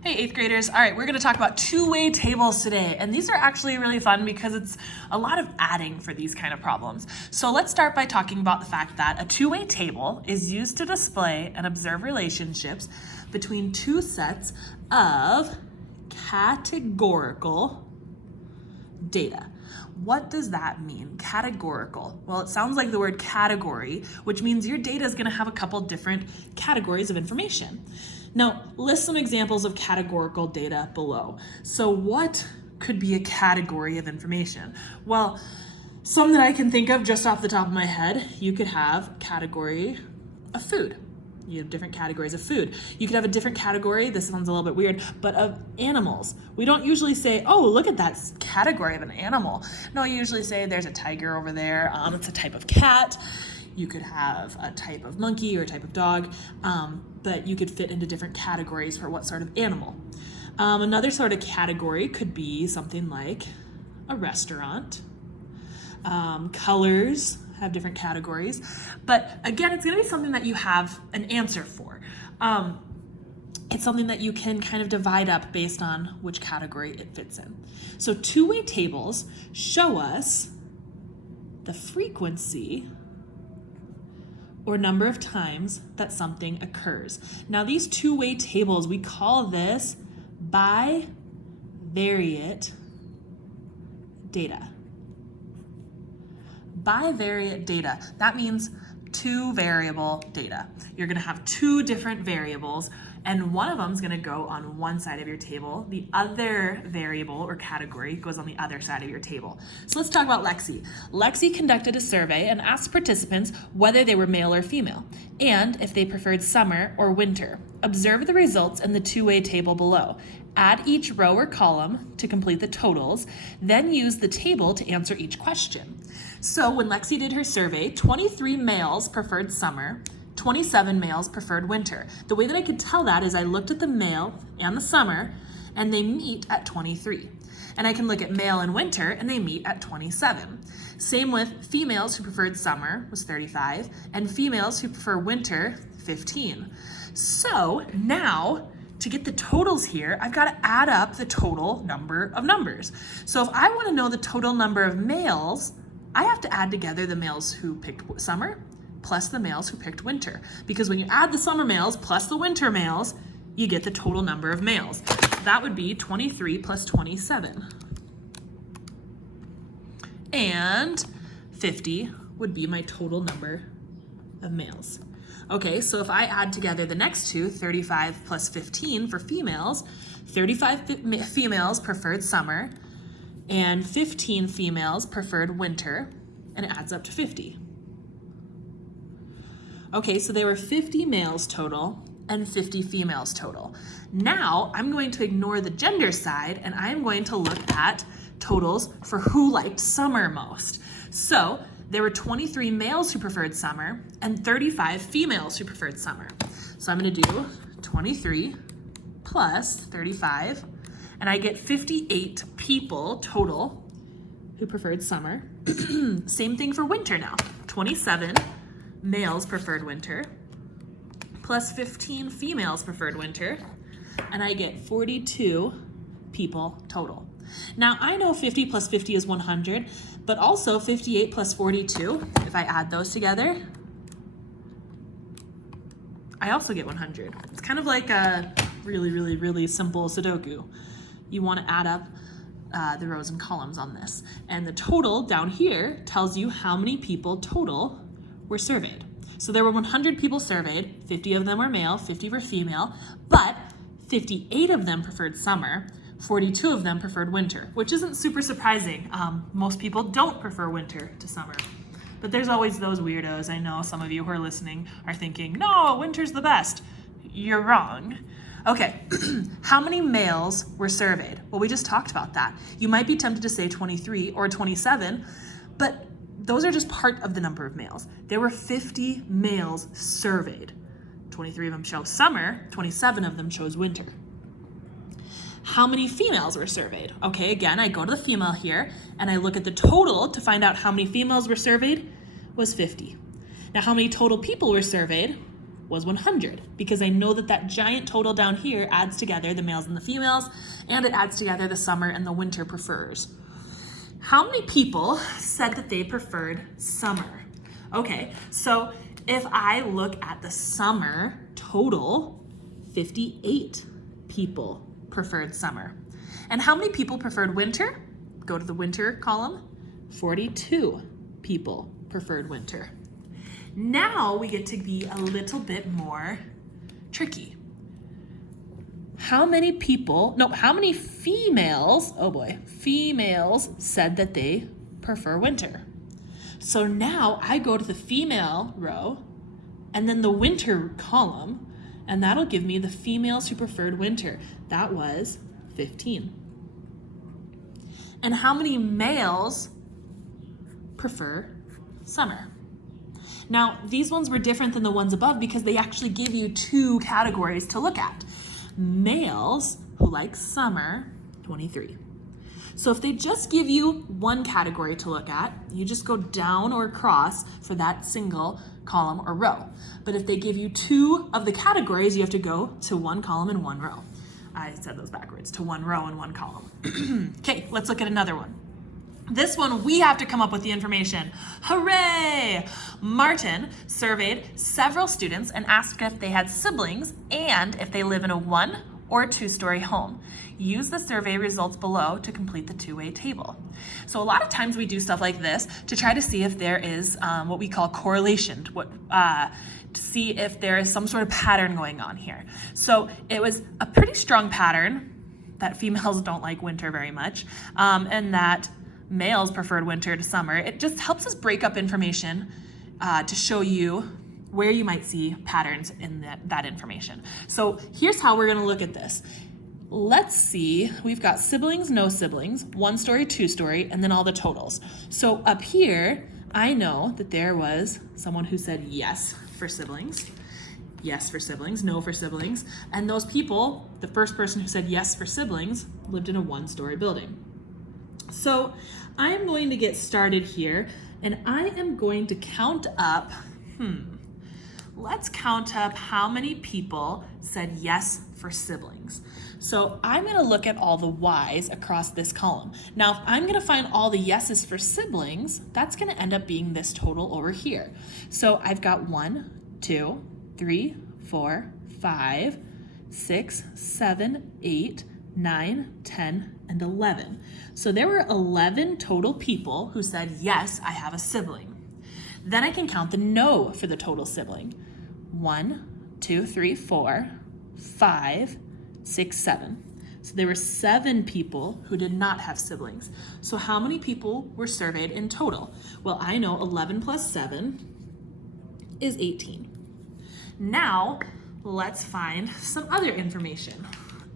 Hey, eighth graders. All right, we're gonna talk about two-way tables today. And these are actually really fun because it's a lot of adding for these kind of problems. So let's start by talking about the fact that a two-way table is used to display and observe relationships between two sets of categorical data. What does that mean? Categorical. Well, it sounds like the word category, which means your data is going to have a couple different categories of information. Now, list some examples of categorical data below. So what could be a category of information? Well, some that I can think of just off the top of my head, you could have category of food. You have different categories of food. You could have a different category, this sounds a little bit weird, but of animals. We don't usually say, oh, look at that category of an animal. No, you usually say there's a tiger over there, it's a type of cat. You could have a type of monkey or a type of dog, but you could fit into different categories for what sort of animal. Another sort of category could be something like a restaurant. Colors have different categories, but again, it's going to be something that you have an answer for. It's something that you can kind of divide up based on which category it fits in. So two-way tables show us the frequency or number of times that something occurs. Now these two-way tables, we call this bivariate data. Bivariate data, that means two variable data. You're gonna have two different variables and one of them is gonna go on one side of your table. The other variable or category goes on the other side of your table. So let's talk about Lexi. Lexi conducted a survey and asked participants whether they were male or female and if they preferred summer or winter. Observe the results in the two-way table below. Add each row or column to complete the totals, then use the table to answer each question. So when Lexi did her survey, 23 males preferred summer, 27 males preferred winter. The way that I could tell that is I looked at the male and the summer, and they meet at 23. And I can look at male and winter, and they meet at 27. Same with females who preferred summer was 35, and females who prefer winter, 15. So now, to get the totals here, I've got to add up the total number of numbers. So if I want to know the total number of males, I have to add together the males who picked summer plus the males who picked winter. Because when you add the summer males plus the winter males, you get the total number of males. That would be 23 plus 27. And 50 would be my total number of males. Okay, so if I add together the next two, 35 plus 15 for females, 35 females preferred summer, and 15 females preferred winter, and it adds up to 50. Okay, so there were 50 males total and 50 females total. Now I'm going to ignore the gender side and I'm going to look at totals for who liked summer most. So there were 23 males who preferred summer and 35 females who preferred summer. So I'm gonna do 23 plus 35, and I get 58 people total who preferred summer. Same thing for winter now. 27 males preferred winter, plus 15 females preferred winter, and I get 42 people total. Now I know 50 plus 50 is 100, but also 58 plus 42, if I add those together, I also get 100. It's kind of like a really, really, really simple Sudoku. You want to add up the rows and columns on this. And the total down here tells you how many people total were surveyed. So there were 100 people surveyed, 50 of them were male, 50 were female, but 58 of them preferred summer, 42 of them preferred winter, which isn't super surprising. Most people don't prefer winter to summer. But there's always those weirdos. I know some of you who are listening are thinking, no, winter's the best. You're wrong. Okay, how many males were surveyed? Well, we just talked about that. You might be tempted to say 23 or 27, but those are just part of the number of males. There were 50 males surveyed. 23 of them chose summer, 27 of them chose winter. How many females were surveyed? Okay, again, I go to the female here and I look at the total to find out how many females were surveyed was 50. Now, how many total people were surveyed was 100, because I know that that giant total down here adds together the males and the females, and it adds together the summer and the winter prefers. How many people said that they preferred summer? Okay, so if I look at the summer total, 58 people preferred summer. And how many people preferred winter? Go to the winter column, 42 people preferred winter. Now we get to be a little bit more tricky. How many females, females said that they prefer winter. So now I go to the female row and then the winter column, and that'll give me the females who preferred winter. That was 15. And how many males prefer summer? Now, these ones were different than the ones above because they actually give you two categories to look at. Males who like summer, 23. So if they just give you one category to look at, you just go down or across for that single column or row. But if they give you two of the categories, you have to go to one column and one row. I said those backwards, to one row and one column. Okay, let's look at another one. This one, we have to come up with the information. Hooray! Martin surveyed several students and asked if they had siblings and if they live in a 1 or 2-story home. Use the survey results below to complete the two-way table. So a lot of times we do stuff like this to try to see if there is what we call correlation, to see if there is some sort of pattern going on here. So it was a pretty strong pattern that females don't like winter very much, and that males preferred winter to summer. It just helps us break up information to show you where you might see patterns in that information. So here's how we're gonna look at this. Let's see, we've got siblings, no siblings, 1-story, 2-story, and then all the totals. So up here, I know that there was someone who said yes for siblings, no for siblings, and those people, the first person who said yes for siblings, lived in a 1-story building. So I am going to get started here, and I am going to count up, let's count up how many people said yes for siblings. So I'm gonna look at all the Y's across this column. Now, if I'm gonna find all the yeses for siblings, that's gonna end up being this total over here. So I've got 1, 2, 3, 4, 5, 6, 7, 8, 9, 10, and 11. So there were 11 total people who said, yes, I have a sibling. Then I can count the no for the total sibling. 1, 2, 3, 4, 5, 6, 7. So there were 7 people who did not have siblings. So how many people were surveyed in total? Well, I know 11 plus 7 is 18. Now, let's find some other information.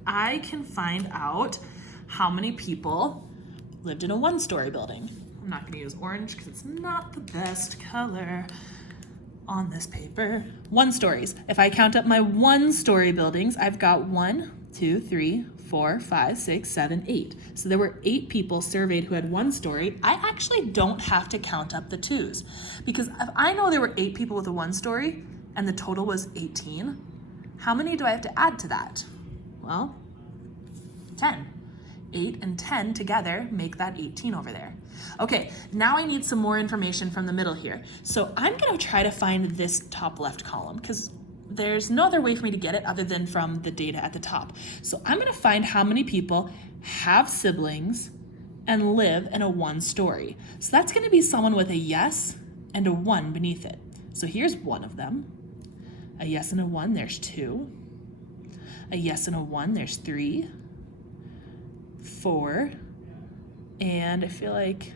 I can find out how many people lived in a 1-story building. I'm not going to use orange because it's not the best color on this paper. 1-stories. If I count up my 1-story buildings, I've got 1, 2, 3, 4, 5, 6, 7, 8. So there were 8 people surveyed who had 1-story. I actually don't have to count up the 2s because if I know there were 8 people with a 1-story and the total was 18, how many do I have to add to that? Well, 10. 8 and 10 together make that 18 over there. Okay, now I need some more information from the middle here. So I'm gonna try to find this top left column because there's no other way for me to get it other than from the data at the top. So I'm gonna find how many people have siblings and live in a 1-story. So that's gonna be someone with a yes and a 1 beneath it. So here's one of them. A yes and a 1, there's 2. A yes and a 1, there's 3, 4, and I feel like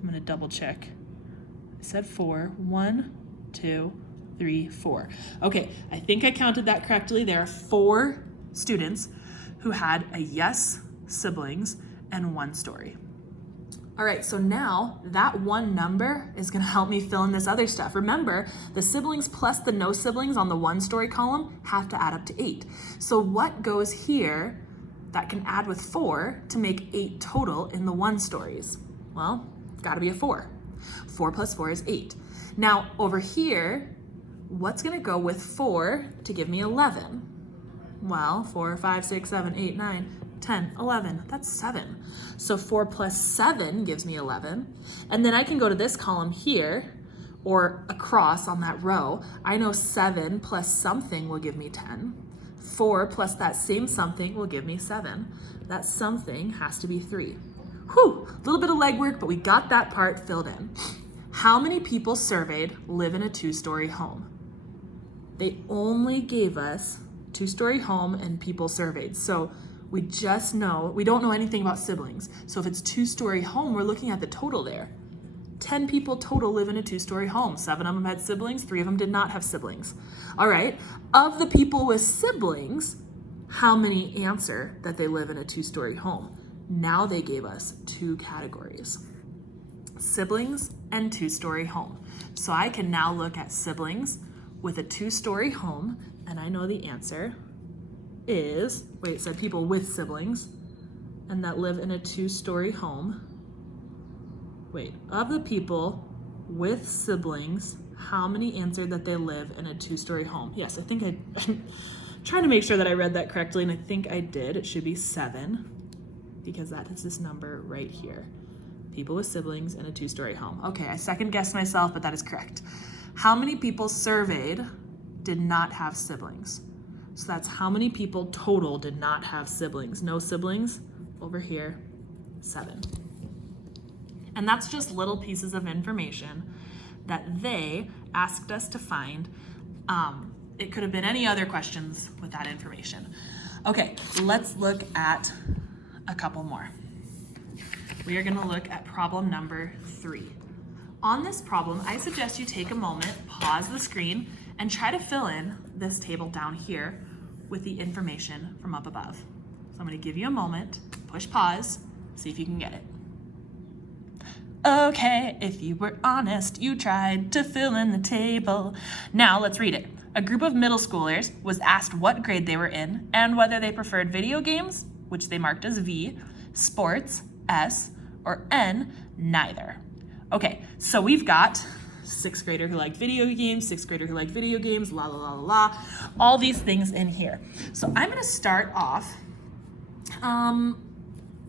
I'm gonna double check. I said 4, 1, 2, 3, 4. Okay, I think I counted that correctly. There are 4 students who had a yes siblings and 1-story. All right, so now that one number is gonna help me fill in this other stuff. Remember, the siblings plus the no siblings on the 1-story column have to add up to 8. So what goes here that can add with 4 to make 8 total in the 1-stories? Well, it's gotta be a 4. 4 plus 4 is 8. Now over here, What's gonna go with 4 to give me 11? Well, 4, 5, 6, 7, 8, 9, 10, 11, that's 7. So 4 plus 7 gives me 11. And then I can go to this column here, or across on that row. I know 7 plus something will give me 10. 4 plus that same something will give me 7. That something has to be 3. Whew, a little bit of legwork, but we got that part filled in. How many people surveyed live in a 2-story home? They only gave us 2-story home and people surveyed. So we just know, we don't know anything about siblings. So if it's 2-story home, we're looking at the total there. 10 people total live in a 2-story home. 7 of them had siblings, 3 of them did not have siblings. All right, of the people with siblings, how many answer that they live in a 2-story home? Now they gave us 2 categories, siblings and 2-story home. So I can now look at siblings with a 2-story home, and I know the answer is, wait, it said people with siblings and that live in a 2-story home. Wait, of the people with siblings, how many answered that they live in a 2-story home? Yes, I think I'm trying to make sure that I read that correctly, and I think I did. It should be 7, because that is this number right here. People with siblings in a 2-story home. Okay, I second guessed myself, but that is correct. How many people surveyed did not have siblings? So that's how many people total did not have siblings. No siblings, over here, 7. And that's just little pieces of information that they asked us to find. It could have been any other questions with that information. Okay, let's look at a couple more. We are gonna look at problem number 3. On this problem, I suggest you take a moment, pause the screen, and try to fill in this table down here with the information from up above. So I'm gonna give you a moment, push pause, see if you can get it. Okay, if you were honest, you tried to fill in the table. Now let's read it. A group of middle schoolers was asked what grade they were in and whether they preferred video games, which they marked as V, sports, S, or N, neither. Okay, so we've got 6th grader who liked video games, 6th grader who liked video games, la la la la la, all these things in here. So I'm gonna start off,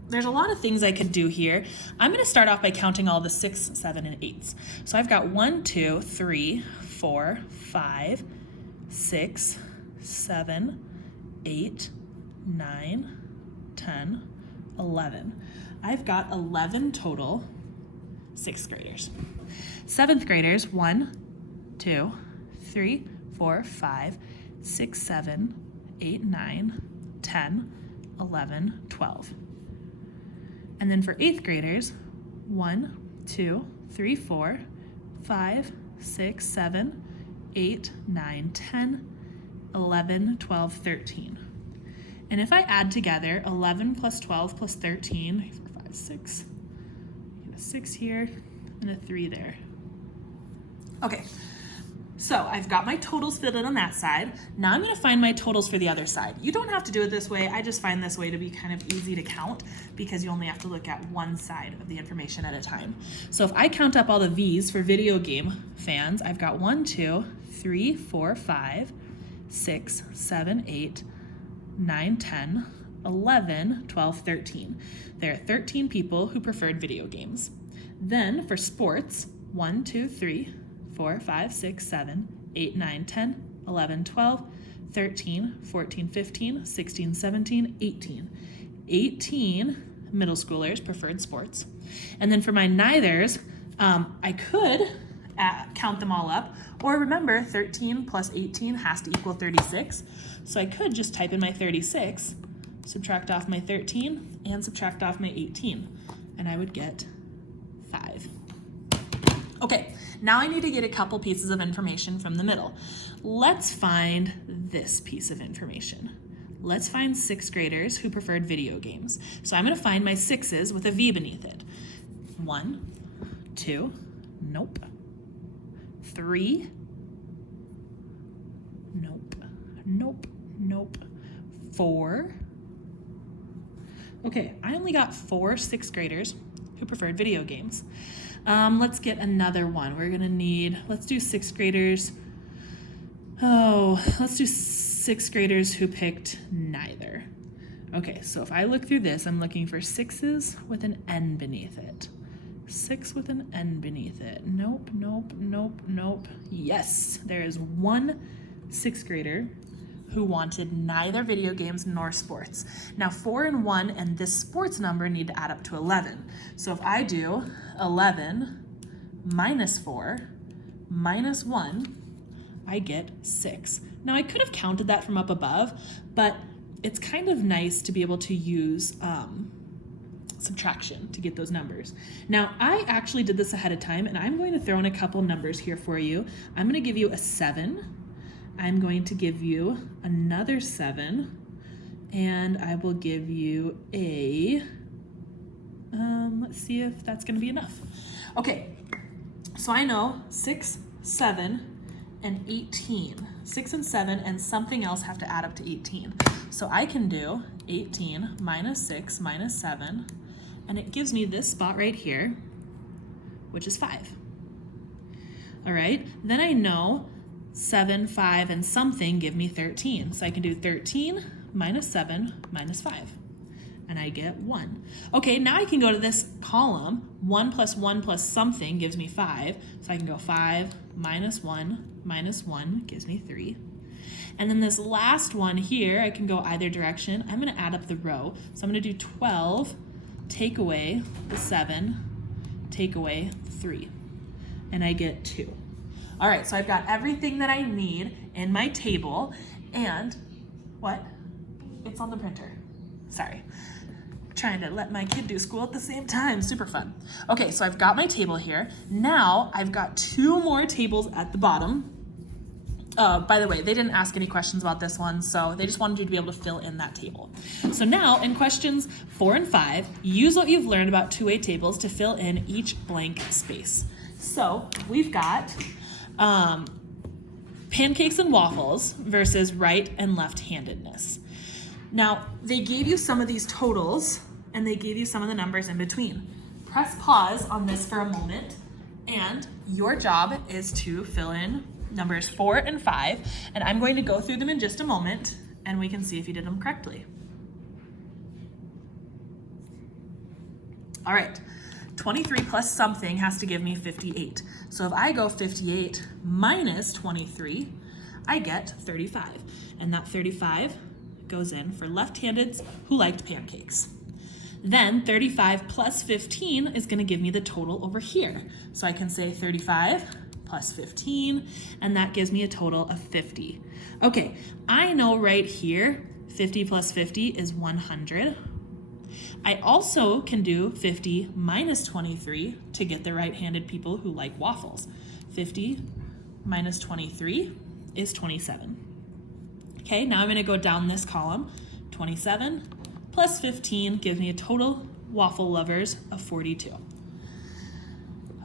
there's a lot of things I could do here. I'm gonna start off by counting all the 6, 7, and 8s. So I've got 1, 2, 3, 4, 5, 6, 7, 8, 9, 10, 11. I've got 11 total 6th graders. 7th graders, 1, 2, 3, 4, 5, 6, 7, 8, 9, 10, 11, 12. And then for 8th graders, 1, 2, 3, 4, 5, 6, 7, 8, 9, 10, 11, 12, 13. And if I add together 11 plus 12 plus 13, 4, 5, 6, get a 6 here and a 3 there. Okay, so I've got my totals filled in on that side. Now I'm gonna find my totals for the other side. You don't have to do it this way. I just find this way to be kind of easy to count because you only have to look at one side of the information at a time. So if I count up all the V's for video game fans, I've got 1, 2, 3, 4, 5, 6, 7, 8, 9, 10, 11, 12, 13. There are 13 people who preferred video games. Then for sports, 1, 2, 3, 4, 5, 6, 7, 8, 9, 10, 11, 12, 13, 14, 15, 16, 17, 18. 18 middle schoolers preferred sports. And then for my neithers, I could count them all up, or remember 13 plus 18 has to equal 36. So I could just type in my 36, subtract off my 13, and subtract off my 18, and I would get 5. Okay, now I need to get a couple pieces of information from the middle. Let's find this piece of information. Let's find 6th graders who preferred video games. So I'm gonna find my 6s with a V beneath it. 1, 2, nope. 3, nope, nope, nope. 4. Okay, I only got 4 6th graders who preferred video games. Let's get another one. We're gonna need, let's do 6th graders Oh, let's do sixth graders who picked neither. Okay, so if I look through this, I'm looking for sixes with an N beneath it. 6 with an N beneath it. Nope, nope, nope, nope. Yes, there is one sixth grader who wanted neither video games nor sports. Now 4 and 1 and this sports number need to add up to 11. So if I do 11 minus 4 minus 1, I get 6. Now I could have counted that from up above, but it's kind of nice to be able to use subtraction to get those numbers. Now I actually did this ahead of time and I'm going to throw in a couple numbers here for you. I'm going to give you a 7. I'm going to give you another 7 and I will give you a, let's see if that's going to be enough. Okay, so I know 6, 7, and 18. 6 and 7 and something else have to add up to 18. So I can do 18 minus 6 minus 7, and it gives me this spot right here, which is 5. All right, then I know 7, 5, and something give me 13. So I can do 13 minus 7 minus 5, and I get 1. Okay, now I can go to this column. 1 plus 1 plus something gives me 5. So I can go 5 minus 1 minus 1 gives me 3. And then this last one here, I can go either direction. I'm going to add up the row. So I'm going to do 12, take away the 7, take away 3, and I get 2. All right, so I've got everything that I need in my table, and what? It's on the printer. Sorry. Trying to let my kid do school at the same time. Super fun. Okay, so I've got my table here. Now I've got 2 more tables at the bottom. By the way, they didn't ask any questions about this one, so they just wanted you to be able to fill in that table. So now in questions 4 and 5, use what you've learned about two-way tables to fill in each blank space. So we've got pancakes and waffles versus right and left-handedness. Now, they gave you some of these totals and they gave you some of the numbers in between. Press pause on this for a moment, and your job is to fill in numbers 4 and 5, and I'm going to go through them in just a moment and we can see if you did them correctly. All right, 23 plus something has to give me 58. So if I go 58 minus 23, I get 35, and that 35 goes in for left-handeds who liked pancakes. Then 35 plus 15 is going to give me the total over here. So I can say 35 plus 15, and that gives me a total of 50. Okay, I know right here, 50 plus 50 is 100. I also can do 50 minus 23 to get the right-handed people who like waffles. 50 minus 23 is 27. Okay, now I'm going to go down this column. 27 plus 15 gives me a total waffle lovers of 42.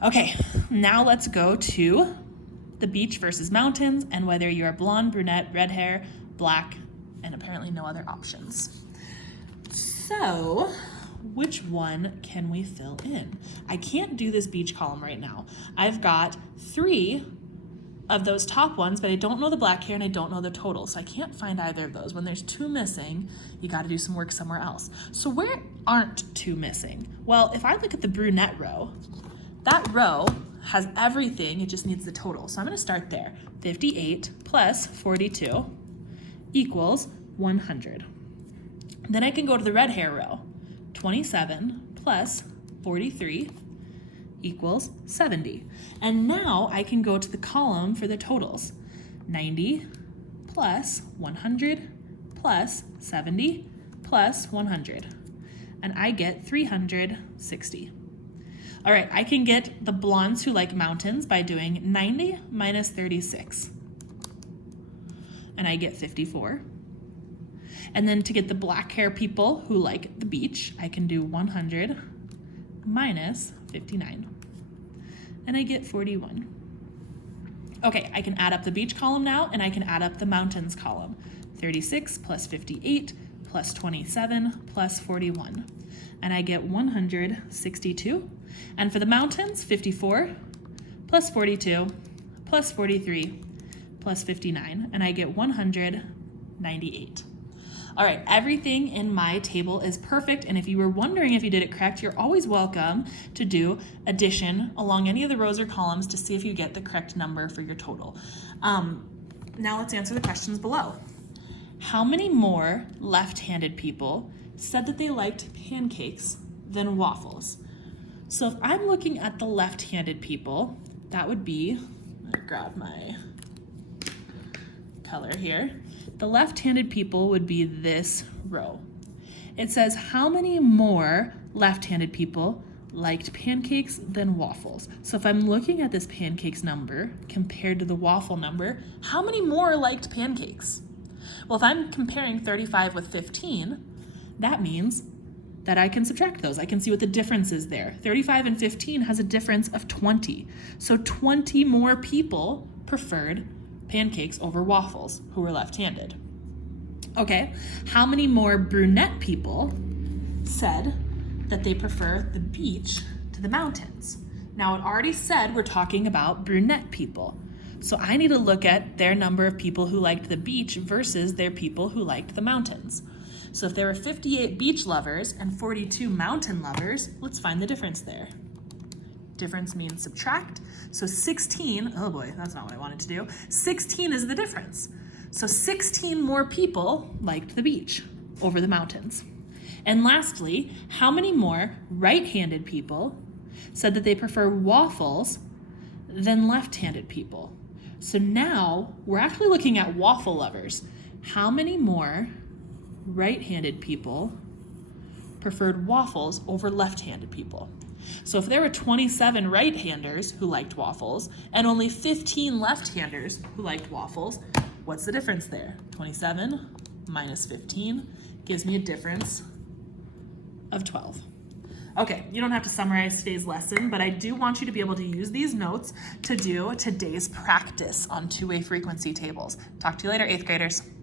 Okay, now let's go to the beach versus mountains and whether you're blonde, brunette, red hair, black, and apparently no other options. So, which one can we fill in? I can't do this beach column right now. I've got 3 of those top ones, but I don't know the black hair and I don't know the total, so I can't find either of those. When there's 2 missing, you got to do some work somewhere else. So where aren't 2 missing? Well, if I look at the brunette row, that row has everything, it just needs the total. So I'm going to start there. 58 plus 42 equals 100. Then I can go to the red hair row. 27 plus 43 equals 70. And now I can go to the column for the totals. 90 plus 100 plus 70 plus 100. And I get 360. All right, I can get the blondes who like mountains by doing 90 minus 36. And I get 54. And then to get the black hair people who like the beach, I can do 100 minus 59. And I get 41. Okay, I can add up the beach column now, and I can add up the mountains column. 36 plus 58 plus 27 plus 41. And I get 162. And for the mountains, 54 plus 42 plus 43 plus 59, and I get 198. All right, everything in my table is perfect, and if you were wondering if you did it correct, you're always welcome to do addition along any of the rows or columns to see if you get the correct number for your total. Now let's answer the questions below. How many more left-handed people said that they liked pancakes than waffles? So if I'm looking at the left-handed people, that would be, I'm gonna grab my color here. The left-handed people would be this row. It says how many more left-handed people liked pancakes than waffles. So if I'm looking at this pancakes number compared to the waffle number, how many more liked pancakes? Well, if I'm comparing 35 with 15, that means that I can subtract those. I can see what the difference is there. 35 and 15 has a difference of 20. So 20 more people preferred pancakes over waffles who were left-handed. Okay, how many more brunette people said that they prefer the beach to the mountains? Now it already said we're talking about brunette people. So I need to look at their number of people who liked the beach versus their people who liked the mountains. So if there were 58 beach lovers and 42 mountain lovers, let's find the difference there. Difference means subtract. So 16, oh boy, that's not what I wanted to do. 16 is the difference. So 16 more people liked the beach over the mountains. And lastly, how many more right-handed people said that they prefer waffles than left-handed people? So now we're actually looking at waffle lovers. How many more right-handed people preferred waffles over left-handed people? So if there were 27 right-handers who liked waffles and only 15 left-handers who liked waffles, what's the difference there? 27 minus 15 gives me a difference of 12. Okay, you don't have to summarize today's lesson, but I do want you to be able to use these notes to do today's practice on two-way frequency tables. Talk to you later, 8th graders.